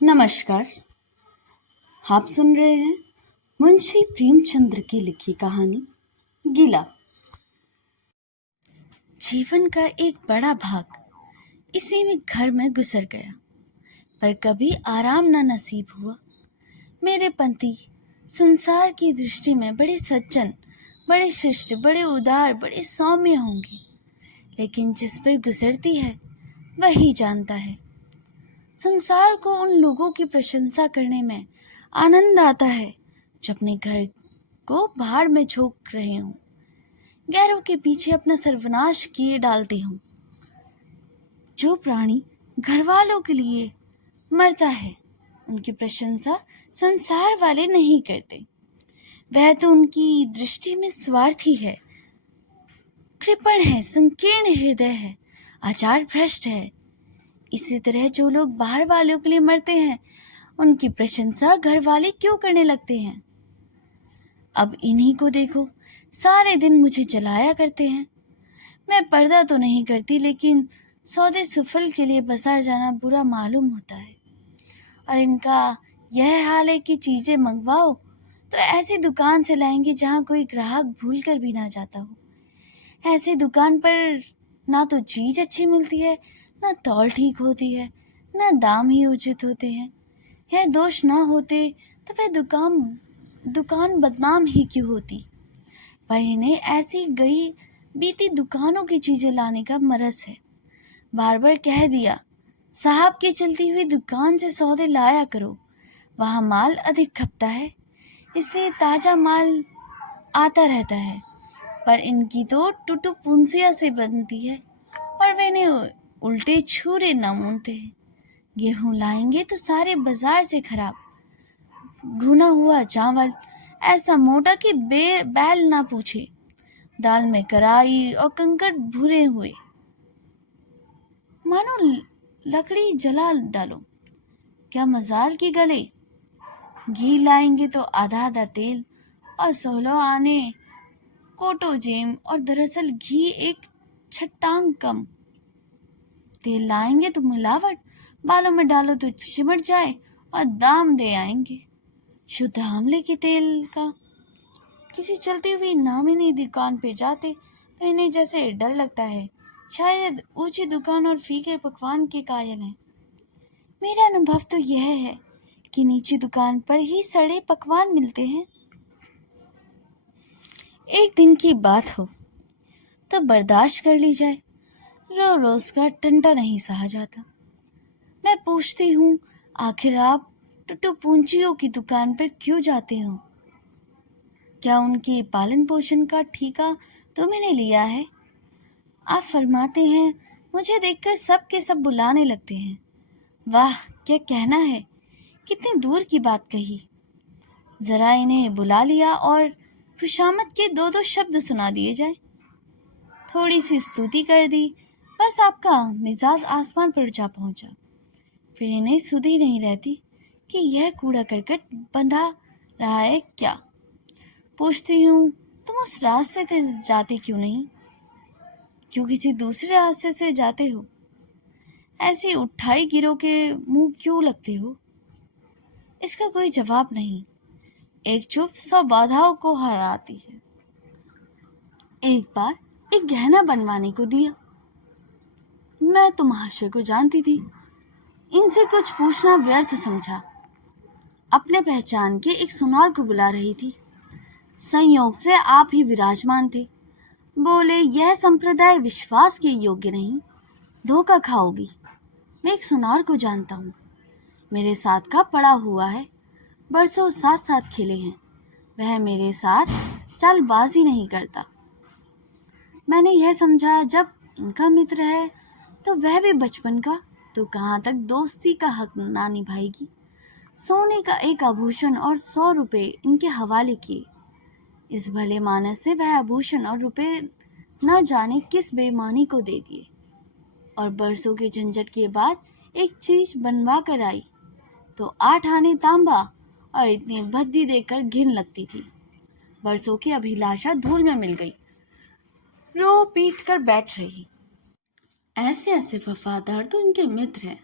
नमस्कार। आप सुन रहे हैं मुंशी प्रेमचंद्र की लिखी कहानी गीला। जीवन का एक बड़ा भाग इसी में घर में गुजर गया, पर कभी आराम न नसीब हुआ। मेरे पति संसार की दृष्टि में बड़े सज्जन, बड़े शिष्ट, बड़े उदार, बड़े सौम्य होंगे, लेकिन जिस पर गुजरती है वही जानता है। संसार को उन लोगों की प्रशंसा करने में आनंद आता है जो अपने घर को भाड़ में झोंक रहे हों, गैरों के पीछे अपना सर्वनाश किए डालते हों। जो प्राणी घर वालों के लिए मरता है उनकी प्रशंसा संसार वाले नहीं करते। वह तो उनकी दृष्टि में स्वार्थी है, कृपण है, संकीर्ण हृदय है, आचार भ्रष्ट है। इसी तरह जो लोग बाहर वालों के लिए मरते हैं उनकी प्रशंसा घर वाले क्यों करने लगते हैं। अब इन्हीं को देखो, सारे दिन मुझे जलाया करते हैं। मैं पर्दा तो नहीं करती, लेकिन सौदे सुफल के लिए बाजार जाना बुरा मालूम होता है। और इनका यह हाल है कि चीज़ें मंगवाओ तो ऐसी दुकान से लाएंगे जहाँ कोई ग्राहक भूल कर भी ना जाता हो। ऐसी दुकान पर ना तो चीज़ अच्छी मिलती है, ना तौल ठीक होती है, ना दाम ही उचित होते हैं। यह दोष ना होते तो वह दुकान बदनाम ही क्यों होती। पर इन्हें ऐसी गई बीती दुकानों की चीज़ें लाने का मरस है। बार बार कह दिया, साहब की चलती हुई दुकान से सौदे लाया करो, वहाँ माल अधिक खपता है, इसलिए ताज़ा माल आता रहता है। पर इनकी तो टुटू पुंसिया से बनती है और वे इन्हें उल्टे छुरे न मूंदते हैं। गेहूं लाएंगे तो सारे बाजार से खराब, भुना हुआ चावल ऐसा मोटा कि बैल ना पूछे, दाल में कराई और कंकड़ भुरे हुए, मानो लकड़ी जला डालो। क्या मजाल की गले। घी लाएंगे तो आधा आधा तेल और 16 आने कोटो जेम, और दरअसल घी एक छटांग कम। तेल लाएंगे तो मिलावट, बालों में डालो तो चिमट जाए और दाम दे आएंगे शुद्ध आंवले के तेल का। किसी चलती हुई नामिनी दुकान पे जाते तो इन्हें जैसे डर लगता है, शायद ऊंची दुकान और फीके पकवान के कायल हैं। मेरा अनुभव तो यह है कि नीची दुकान पर ही सड़े पकवान मिलते हैं। एक दिन की बात हो तो बर्दाश्त कर ली जाए, रोज का टंटा नहीं सहा जाता। मैं पूछती हूँ, आखिर आप टुटू पूंचियों की दुकान पर क्यों जाते हो? क्या उनके पालन पोषण का ठेका तुमने लिया है? आप फरमाते हैं, मुझे देखकर सब के सब बुलाने लगते हैं। वाह, क्या कहना है, कितनी दूर की बात कही। जरा इन्हें बुला लिया और खुशामद के दो दो शब्द सुना दिए जाए, थोड़ी सी स्तुति कर दी, बस आपका मिजाज आसमान पर जा पहुंचा। फिर इन्हें सुधी नहीं रहती कि यह कूड़ा करकट बंधा रहा है क्या। पूछती हूँ, तुम उस रास्ते से जाते क्यों नहीं? क्यों किसी दूसरे रास्ते से जाते हो? ऐसी उठाई गिरो के मुंह क्यों लगते हो? इसका कोई जवाब नहीं। एक चुप 100 बाधाओं को हराती है। एक बार एक गहना बनवाने को दिया। मैं तो महाशय को जानती थी, इनसे कुछ पूछना व्यर्थ समझा। अपने पहचान के एक सुनार को बुला रही थी। संयोग से आप ही विराजमान थे। बोले, यह संप्रदाय विश्वास के योग्य नहीं, धोखा खाओगी। मैं एक सुनार को जानता हूँ, मेरे साथ का पड़ा हुआ है, बरसों साथ साथ खेले हैं। वह मेरे साथ चालबाजी नहीं करता। मैंने यह समझा, जब इनका मित्र है तो वह भी बचपन का, तो कहाँ तक दोस्ती का हक ना निभाएगी। सोने का एक आभूषण और 100 रुपये इनके हवाले किए। इस भले मानस से वह आभूषण और रुपये न जाने किस बेईमानी को दे दिए, और बरसों के झंझट के बाद एक चीज बनवा कर आई तो 8 आने तांबा और इतनी भद्दी देकर घिन लगती थी। बरसों की अभिलाषा धूल में मिल गई, रो पीट कर बैठ रही। ऐसे ऐसे वफादार तो इनके मित्र हैं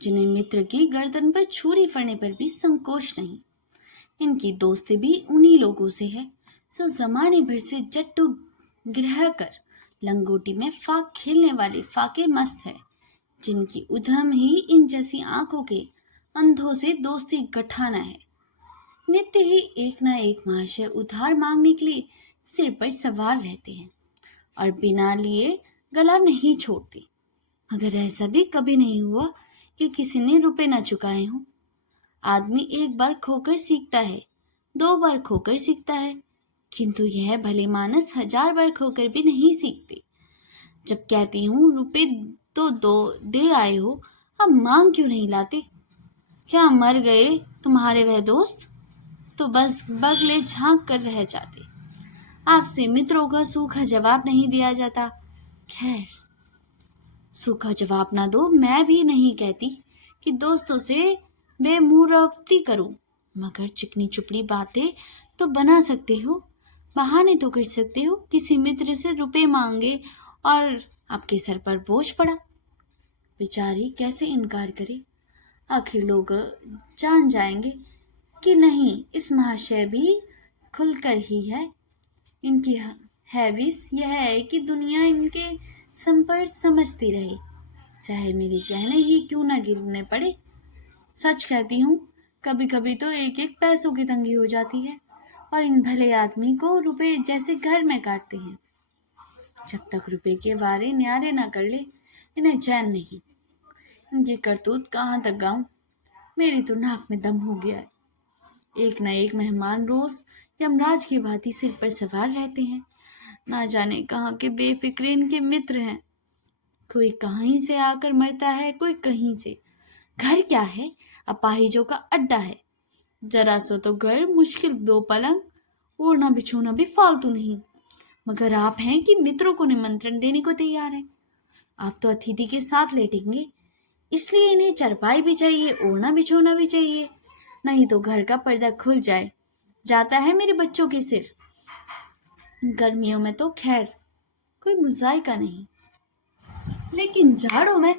जिन्हें मित्र की गर्दन पर छुरी पड़ने पर भी संकोच नहीं। इनकी दोस्ती भी उन्हीं लोगों से है जो जमाने भर से जट्टू गिरह कर लंगोटी में फाक खेलने वाले फाके मस्त है, जिनकी उधम ही इन जैसी आंखों के अंधों से दोस्ती गठाना है। नित्य ही एक न एक महाशय उधार मांगने के लिए सिर पर सवार रहते हैं और बिना लिए गला नहीं छोड़ते, मगर ऐसा भी कभी नहीं हुआ कि किसी ने रुपए न चुकाए हों। आदमी एक बार खोकर सीखता है, 2 बार खोकर सीखता है, किंतु यह भले मानस 1000 बार खोकर भी नहीं सीखते। जब कहती हूँ रुपए तो दे आए हो, अब मांग क्यों नहीं लाते? क्या मर गए तुम्हारे वह दोस्त? तो बस बगले झांक कर रह जाते। आपसे मित्रों का सूखा जवाब नहीं दिया जाता। खैर, सूखा जवाब ना दो, मैं भी नहीं कहती कि दोस्तों से बेमुरवती करूं, मगर चिकनी चुपड़ी बातें तो बना सकते हो, बहाने तो कर सकते हो। किसी मित्र से रुपए मांगे और आपके सर पर बोझ पड़ा, बेचारी कैसे इनकार करे? आखिर लोग जान जाएंगे कि नहीं, इस महाशय भी खुलकर ही है। इनकी हैविस यह है कि दुनिया इनके संपर्क समझती रहे, चाहे मेरे कहने ही क्यों ना गिरने पड़े। सच कहती हूँ, कभी कभी तो एक एक पैसों की तंगी हो जाती है और इन भले आदमी को रुपए जैसे घर में काटते हैं। जब तक रुपए के वारे न्यारे ना कर ले, इन्हें चैन नहीं। इनकी करतूत कहाँ तक गाऊं? मेरी तो नाक में दम हो गया है। एक न एक मेहमान रोज यमराज की भांति सिर पर सवार रहते हैं। ना जाने कहाँ के बेफिक्रे इनके मित्र हैं। कोई कहीं से आकर मरता है, कोई कहीं से। घर क्या है, अपाहिजों का अड्डा है। जरा सो तो घर, मुश्किल 2 पलंग, ओढ़ना बिछोना भी फालतू नहीं। मगर आप हैं कि मित्रों को निमंत्रण देने को तैयार हैं। आप तो अतिथि के साथ लेटेंगे, इसलिए इन्हें चरपाई भी चाहिए, ओढ़ना बिछोना भी चाहिए, नहीं तो घर का पर्दा खुल जाता है मेरे बच्चों के सिर। गर्मियों में तो खैर कोई मुजायका नहीं, लेकिन जाड़ों में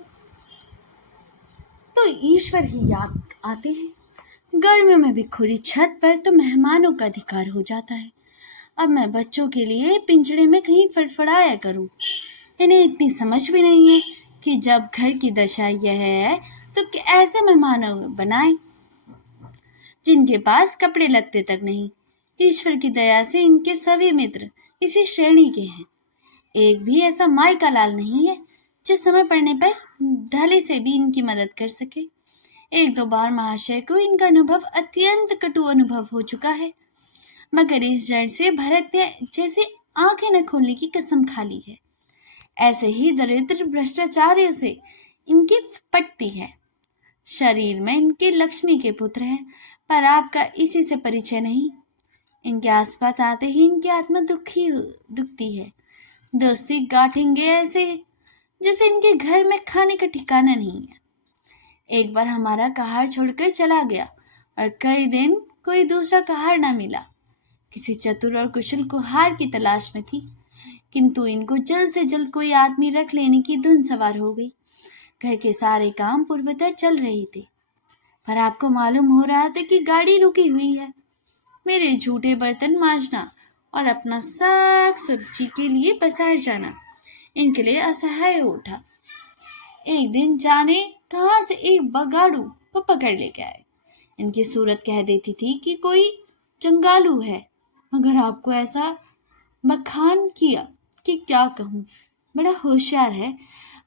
तो ईश्वर ही याद आते हैं। गर्मियों में भी खुली छत पर तो मेहमानों का अधिकार हो जाता है। अब मैं बच्चों के लिए पिंजड़े में कहीं फड़फड़ाया करूं। इन्हें इतनी समझ भी नहीं है कि जब घर की दशा यह है तो ऐसे मेहमान बनाए जिनके पास कपड़े लत्ते तक नहीं। ईश्वर की दया से इनके सभी मित्र इसी श्रेणी के हैं। एक भी ऐसा माई का लाल नहीं है जिस समय पड़ने पर ढले से भी इनकी मदद कर सके। 1-2 बार महाशय को इनका अनुभव अत्यंत कटु अनुभव हो चुका है, मगर इस जड़ से भरत ने जैसे आंखें न खोलने की कसम खा ली है। ऐसे ही दरिद्र भ्रष्टाचारियों से इनकी पटती है। शरीर में इनके लक्ष्मी के पुत्र हैं, पर आपका इसी से परिचय नहीं। इनके आसपास आते ही इनकी आत्मा दुखती है। दोस्ती गांठेंगे ऐसे जैसे इनके घर में खाने का ठिकाना नहीं है। एक बार हमारा कहार छोड़कर चला गया और कई दिन कोई दूसरा कहार ना मिला। किसी चतुर और कुशल कुहार की तलाश में थी, किंतु इनको जल्द से जल्द कोई आदमी रख लेने की धुन सवार हो गई। घर के सारे काम पूर्वतः चल रहे थे, पर आपको मालूम हो रहा था कि गाड़ी रुकी हुई है। मेरे झूठे बर्तन मांजना और अपना साग सब्जी के लिए बाजार जाना इनके लिए असहाय हो उठा। एक दिन जाने कहाँ से एक बगाड़ू को पकड़ लेके आए। इनकी सूरत कह देती थी कि कोई जंगालू है, मगर आपको ऐसा बखान किया कि क्या कहूँ। बड़ा होशियार है,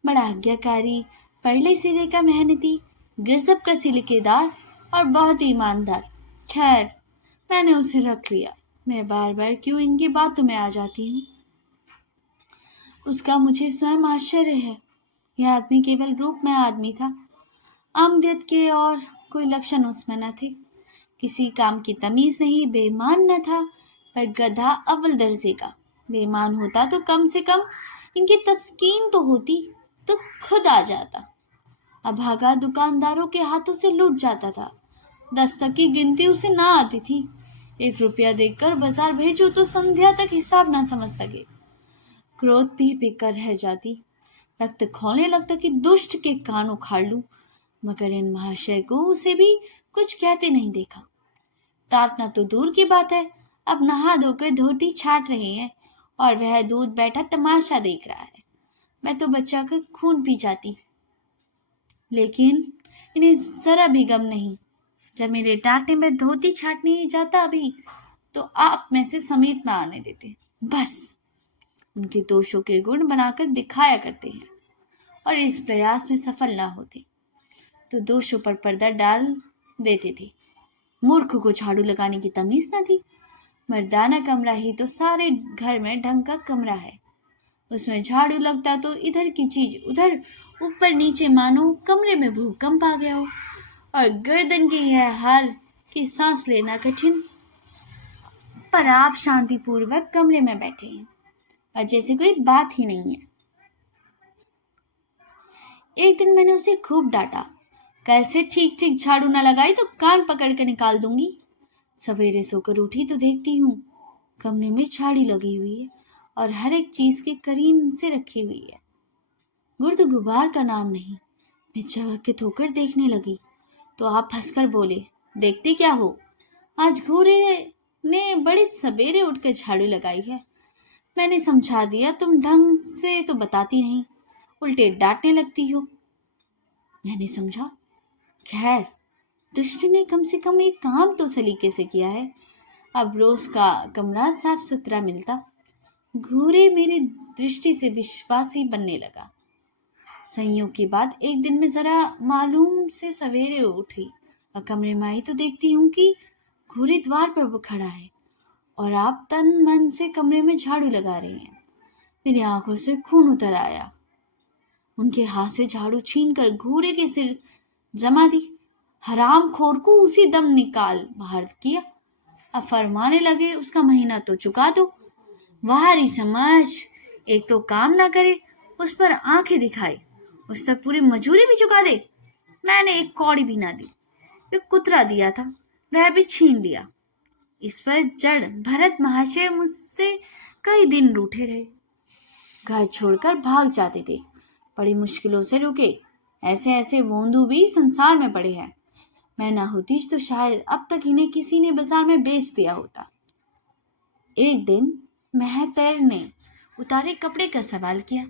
बड़ा आज्ञाकारी, पढ़ले सिरे का मेहनती, गजब का सिलकेदार और बहुत ईमानदार। खैर, मैंने उसे रख लिया। मैं बार बार क्यों इनकी बातों में आ जाती हूँ। उसका मुझे स्वयं आश्चर्य है। यह आदमी केवल रूप में आदमी था, आमदत के और कोई लक्षण उसमें न थे। किसी काम की तमीज नहीं, बेईमान न था, पर गधा अव्वल दर्जे का। बेईमान होता तो कम से कम इनकी तस्कीन तो होती, तो खुद आ जाता। अभागा दुकानदारों के हाथों से लूट जाता था। 10 तक की गिनती उसे ना आती थी। 1 रुपया देकर बाजार भेजो तो संध्या तक हिसाब ना समझ सके। क्रोध पी पी कर रह जाती। रक्त खौलने लगता कि दुष्ट के कान उखाड़ लूं, मगर इन महाशय को उसे भी कुछ कहते नहीं देखा। डांटना तो दूर की बात है, अब नहा धोकर धोती छाट रहे हैं और वह दूध बैठा तमाशा देख रहा है। मैं तो बच्चा का खून पी जाती, लेकिन इन्हें जरा भी गम नहीं। जब मेरे डांटने में धोती छाटने जाता अभी, तो आप में से समेत में आने देते। बस उनके दोषों के गुण बनाकर दिखाया करते हैं, और इस प्रयास में सफल ना होते तो दोषों पर पर्दा डाल देते थे। मूर्ख को झाड़ू लगाने की तमीज न थी। मर्दाना कमरा ही तो सारे घर में ढंग का कमरा है। उसमें झाड़ू लगता तो इधर की चीज उधर, ऊपर नीचे, मानो कमरे में भूकंप आ गया हो। और गर्दन की यह हाल कि सांस लेना कठिन। पर आप शांतिपूर्वक कमरे में बैठे हैं और जैसे कोई बात ही नहीं है। एक दिन मैंने उसे खूब डांटा, कल से ठीक ठीक झाड़ू न लगाई तो कान पकड़ कर निकाल दूंगी। सवेरे सोकर उठी तो देखती हूँ कमरे में झाड़ी लगी हुई है और हर एक चीज के करीन से रखी हुई है। गुर्द गुबार का नाम नहीं। मैं चकित होकर देखने लगी तो आप हंसकर बोले, देखते क्या हो, आज घोड़े ने बड़े सवेरे उठकर झाड़ू लगाई है। मैंने समझा दिया, तुम ढंग से तो बताती नहीं, उल्टे डांटने लगती हो। मैंने समझा, खैर दुष्ट ने कम से कम एक काम तो सलीके से किया है। अब रोज का कमरा साफ सुथरा मिलता। घूरे मेरी दृष्टि से विश्वासी बनने लगा। संयोग की बात, एक दिन में जरा मालूम से सवेरे उठी और कमरे में आई तो देखती हूँ कि घूरे द्वार पर खड़ा है और आप तन मन से कमरे में झाड़ू लगा रहे हैं। मेरी आंखों से खून उतर आया। उनके हाथ से झाड़ू छीनकर घूरे के सिर जमा दी। हराम खोर को उसी दम निकाल बाहर किया। अब फरमाने लगे, उसका महीना तो चुका दो। बाहरी समझ, एक तो काम ना करे, उस पर आंखें दिखाए, उस पर पूरी मजूरी भी चुका दे। मैंने एक कौड़ी भी ना दी। एक कुतरा दिया था, वह भी छीन लिया। इस पर जड़ भरत महाशय मुझसे कई दिन रूठे रहे। घर छोड़कर भाग जाते थे, बड़ी मुश्किलों से रुके। ऐसे ऐसे बोंदू भी संसार में पड़े हैं। मैं ना होती तो शायद अब तक इन्हें किसी ने बाजार में बेच दिया होता। एक दिन मेहतर ने उतारे कपड़े का सवाल किया।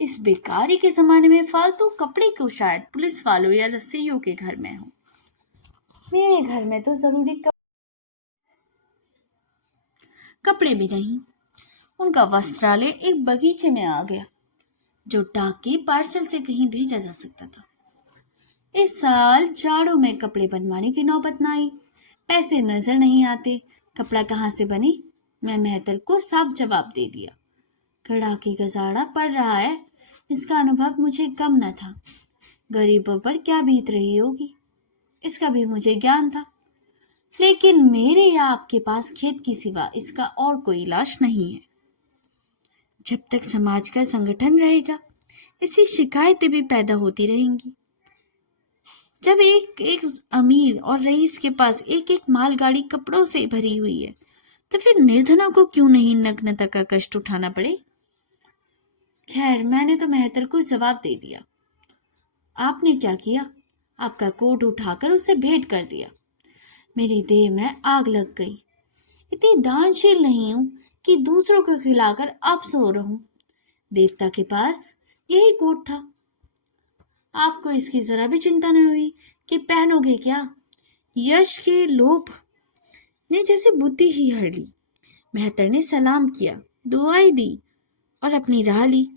इस बेकारी के जमाने में फालतू कपड़े को शायद पुलिस वालों या रस्सियों के घर में हो। मेरे घर में तो जरूरी कपड़े भी नहीं। उनका वस्त्रालय एक बगीचे में आ गया, जो डाक के पार्सल से कहीं भेजा जा सकता था। इस साल जाड़ों में कपड़े बनवाने की नौबत न आई। पैसे नजर नहीं आते, कपड़ा कहाँ से बने। मैं मेहतर को साफ जवाब दे दिया। कड़ाके का जाड़ा पड़ रहा है, इसका अनुभव मुझे कम न था। गरीबों पर क्या बीत रही होगी, इसका भी मुझे ज्ञान था। लेकिन मेरे या आपके पास खेत की सिवा इसका और कोई इलाज नहीं है। जब तक समाज का संगठन रहेगा, ऐसी शिकायतें भी पैदा होती रहेंगी। जब एक एक अमीर और रईस के पास एक एक मालगाड़ी कपड़ों से भरी हुई है, तो फिर निर्धनों को क्यों नहीं नग्नता का कष्ट उठाना पड़े। खैर, मैंने तो मेहतर को जवाब दे दिया। आपने क्या किया, आपका कोट उठाकर उसे भेंट कर दिया। मेरी देह में आग लग गई। इतनी दानशील नहीं हूं कि दूसरों को खिलाकर आप सो रहूं। देवता के पास यही कोट था। आपको इसकी जरा भी चिंता न हुई कि पहनोगे क्या। यश के लोभ ने जैसे बुद्धि ही हर ली। मेहतर ने सलाम किया, दुआई दी और अपनी राह ली।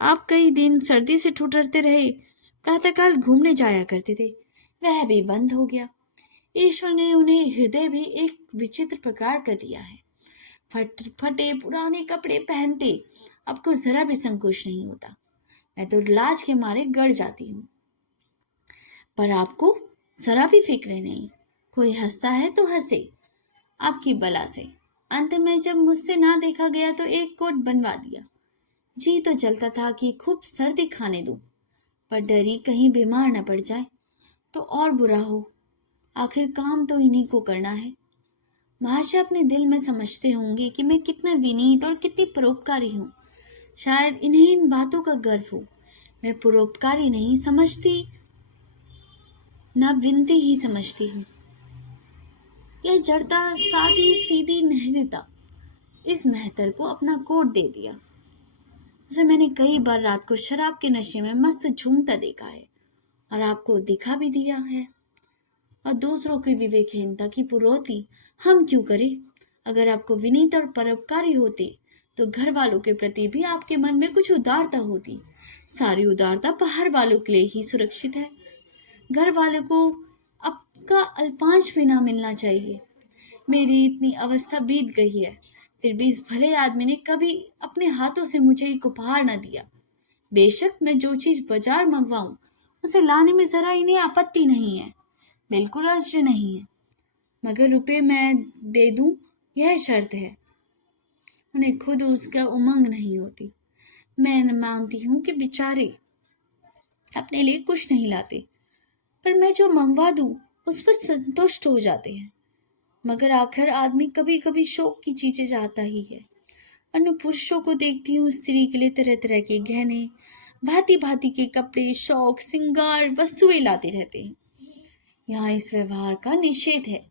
आप कई दिन सर्दी से ठुठरते रहे। प्रातःकाल घूमने जाया करते थे, वह भी बंद हो गया। ईश्वर ने उन्हें हृदय भी एक विचित्र प्रकार का दिया है। फटे पुराने कपड़े पहनते आपको जरा भी संकोच नहीं होता। मैं तो लाज के मारे गड़ जाती हूँ, पर आपको जरा भी फिक्र नहीं। कोई हंसता है तो हंसे, आपकी बला से। अंत में जब मुझसे ना देखा गया तो एक कोट बनवा दिया। जी तो चलता था कि खूब सर्दी खाने दूं, पर डरी कहीं बीमार न पड़ जाए तो और बुरा हो। आखिर काम तो इन्हीं को करना है। महाशय अपने दिल में समझते होंगे कि मैं कितना विनीत और कितनी परोपकारी हूँ। शायद इन्हें इन बातों का गर्व हो। मैं परोपकारी नहीं समझती ना विनती ही समझती हूँ। यह जड़ता सादी सीधी नहरिता इस मेहतर को अपना कोट दे दिया। उसे मैंने कई बार रात को शराब के नशे में मस्त झूमता देखा है और आपको दिखा भी दिया है। और दूसरों की विवेकहीनता की पुरोती हम क्यों करें? अगर आपको विनीत और परोपकारी होते तो घर वालों के प्रति भी आपके मन में कुछ उदारता होती। सारी उदारता बाहर वालों के लिए ही सुरक्षित है। घर वालों को आपका अल्पांश भी ना मिलना चाहिए। मेरी इतनी अवस्था बीत गई है, फिर भी इस भले आदमी ने कभी अपने हाथों से मुझे एक उपहार न दिया। बेशक मैं जो चीज बाजार मंगवाऊं उसे लाने में जरा इन्हें आपत्ति नहीं है, बिल्कुल अर्ज नहीं है, मगर रुपए मैं दे दूं यह शर्त है। उन्हें खुद उसका उमंग नहीं होती। मैं मानती हूँ कि बेचारे अपने लिए कुछ नहीं लाते, पर मैं जो मंगवा दूं उस पर संतुष्ट हो जाते हैं। मगर आखिर आदमी कभी कभी शौक की चीजें चाहता ही है। अन्य पुरुषों को देखती हूँ स्त्री के लिए तरह तरह के गहने, भांति भांति के कपड़े, शौक, श्रृंगार, वस्तुएं लाते रहते हैं। यहाँ इस व्यवहार का निषेध है।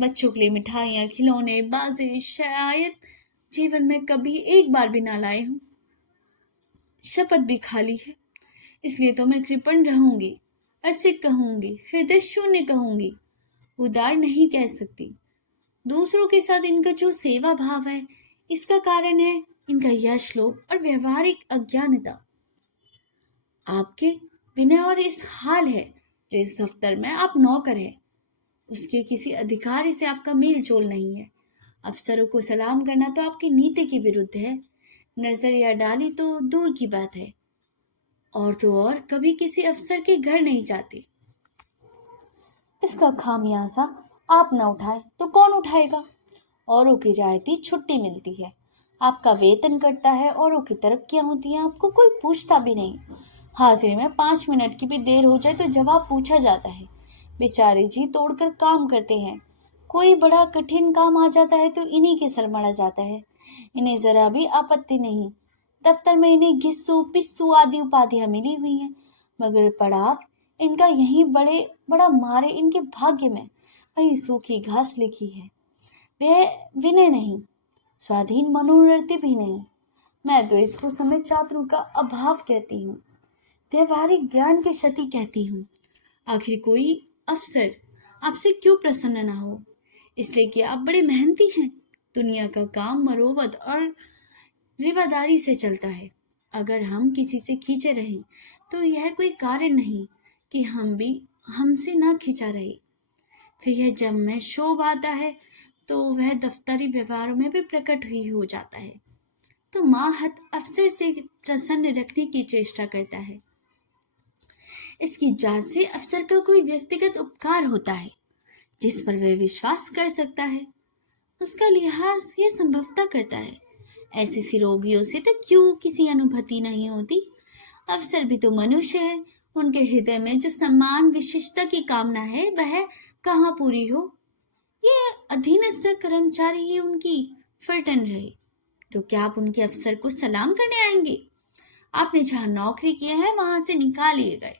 बच्चों के लिए मिठाइयाँ, खिलौने, बाजे शायद जीवन में कभी एक बार भी ना लाए हूँ। शपथ भी खाली है। इसलिए तो मैं कृपण रहूंगी, असिक कहूंगी, हृदय शून्य कहूंगी, उदार नहीं कह सकती। दूसरों के साथ इनका जो सेवा भाव है, इसका कारण है इनका यश लोभ और व्यवहारिक अज्ञानता। आपके बिना और इस हाल है जो इस दफ्तर में आप नौकर हैं, उसके किसी अधिकारी से आपका मेल जोल नहीं है। अफसरों को सलाम करना तो आपकी नीति के विरुद्ध है। नजरिया डाली तो दूर की बात है, और तो और कभी किसी अफसर के घर नहीं जाते। इसका खामियाजा आप न उठाए तो कौन उठाएगा? औरों की रियायती छुट्टी मिलती है, आपका वेतन कटता है, औरों की तरक्कियां होती हैं, आपको कोई पूछता भी नहीं। हाजिरी में 5 मिनट की भी देर हो जाए तो जवाब पूछा जाता है। बेचारे जी तोड़कर काम करते हैं, कोई बड़ा कठिन काम आ जाता है तो इन्हीं के सर मढ़ा जाता है। इन्हें जरा भी आपत्ति नहीं। दफ्तर में इन्हें घिस्सू पिस्सू आदि उपाधियां मिली हुई हैं, मगर पड़ाव इनका यही बड़ा मारे इनके भाग्य में वही सूखी घास लिखी है। वह विनय नहीं, स्वाधीन मनोवृत्ति भी नहीं। मैं तो इसको समय चातुर का अभाव कहती हूँ, व्यवहारिक ज्ञान की क्षति कहती हूँ। आखिर कोई अफसर आपसे क्यों प्रसन्न ना हो? इसलिए कि आप बड़े मेहनती हैं। दुनिया का काम मरोवत और रिवादारी से चलता है। अगर हम किसी से खींचे रहें तो यह कोई कारण नहीं कि हम भी हमसे ना खींचा रहे। फिर यह जब में शोभ आता है तो वह दफ्तरी व्यवहारों में भी प्रकट ही हो जाता है। तो माहत अफसर से प्रसन्न रखने की चेष्टा करता है। इसकी जांच से अफसर का कोई व्यक्तिगत उपकार होता है जिस पर वह विश्वास कर सकता है, उसका लिहाज यह संभवतः करता है। ऐसे सिरोगियों से तो क्यों किसी अनुभूति नहीं होती? अफसर भी तो मनुष्य है, उनके हृदय में जो सम्मान विशिष्टता की कामना है वह कहाँ पूरी हो? ये अधीनस्थ कर्मचारी ही उनकी फटन रहे तो क्या आप उनके अफसर को सलाम करने आएंगे? आपने जहाँ नौकरी की है वहां से निकाल लिए गए,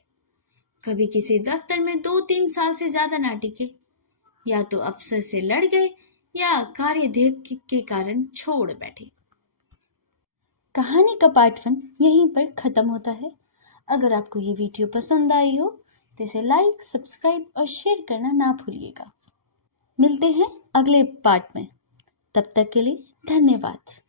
कभी किसी दफ्तर में 2-3 साल से ज्यादा ना टिके, या तो अफसर से लड़ गए या कार्याध्यक्ष के कारण छोड़ बैठे। कहानी का पार्ट 1 यहीं पर खत्म होता है। अगर आपको ये वीडियो पसंद आई हो तो इसे लाइक, सब्सक्राइब और शेयर करना ना भूलिएगा। मिलते हैं अगले पार्ट में, तब तक के लिए धन्यवाद।